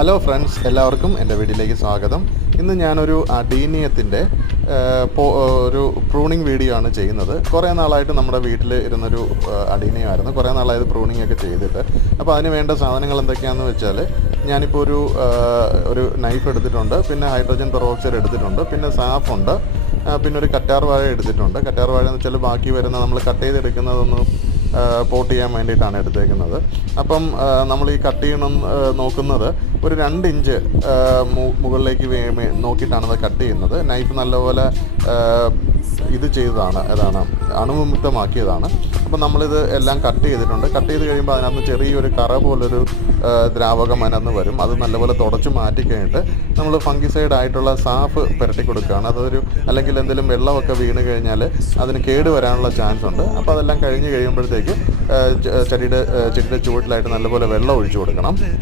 Hello friends, എല്ലാവർക്കും എൻ്റെ വീഡിയോയിലേക്ക് സ്വാഗതം. ഇന്ന് ഞാനൊരു അഡീനിയത്തിൻ്റെ ഒരു പ്രൂണിങ് വീഡിയോ ആണ് ചെയ്യുന്നത്. കുറേ നാളായിട്ട് നമ്മുടെ വീട്ടിൽ ഇരുന്നൊരു അഡീനിയമായിരുന്നു. കുറേ നാളായത് പ്രൂണിങ് ഒക്കെ ചെയ്തിട്ട്. അപ്പോൾ അതിന് വേണ്ട സാധനങ്ങൾ എന്തൊക്കെയാണെന്ന് വെച്ചാൽ, ഞാനിപ്പോൾ ഒരു നൈഫ് എടുത്തിട്ടുണ്ട്, പിന്നെ ഹൈഡ്രജൻ പെറോക്സൈഡ് എടുത്തിട്ടുണ്ട്, പിന്നെ സാഫുണ്ട്, പിന്നെ ഒരു കറ്റാർ വാഴ എടുത്തിട്ടുണ്ട്. കറ്റാർ വാഴ എന്ന് വെച്ചാൽ ബാക്കി വരുന്ന നമ്മൾ കട്ട് ചെയ്തെടുക്കുന്നതൊന്ന് പോട്ട് ചെയ്യാൻ വേണ്ടിയിട്ടാണ് എടുത്തേക്കുന്നത്. അപ്പം നമ്മൾ ഈ കട്ട് ചെയ്യണം നോക്കുന്നത് ഒരു 2 ഇഞ്ച് മുകളിലേക്ക് നോക്കിയിട്ടാണ് അത് കട്ട് ചെയ്യുന്നത്. നൈഫ് നല്ലപോലെ ഇത് ചെയ്തതാണ്, ഏതാണ് അണുവിമുക്തമാക്കിയതാണ്. അപ്പം നമ്മളിത് എല്ലാം കട്ട് ചെയ്തിട്ടുണ്ട്. കട്ട് ചെയ്ത് കഴിയുമ്പോൾ അതിനകത്ത് ചെറിയൊരു കറ പോലൊരു ദ്രാവകം അതിനകത്ത് വരും. അത് നല്ലപോലെ തുടച്ച് മാറ്റി കഴിഞ്ഞിട്ട് നമ്മൾ ഫംഗിസൈഡ് ആയിട്ടുള്ള സാഫ് പുരട്ടി കൊടുക്കുകയാണ്. അല്ലെങ്കിൽ എന്തെങ്കിലും വെള്ളമൊക്കെ വീണ് കഴിഞ്ഞാൽ അതിന് കേട് വരാനുള്ള ചാൻസ് ഉണ്ട്. അപ്പോൾ അതെല്ലാം കഴിഞ്ഞ് കഴിയുമ്പോഴത്തേക്ക് ചെടിയുടെ ചുവട്ടിലായിട്ട് നല്ലപോലെ വെള്ളം ഒഴിച്ചു കൊടുക്കണം.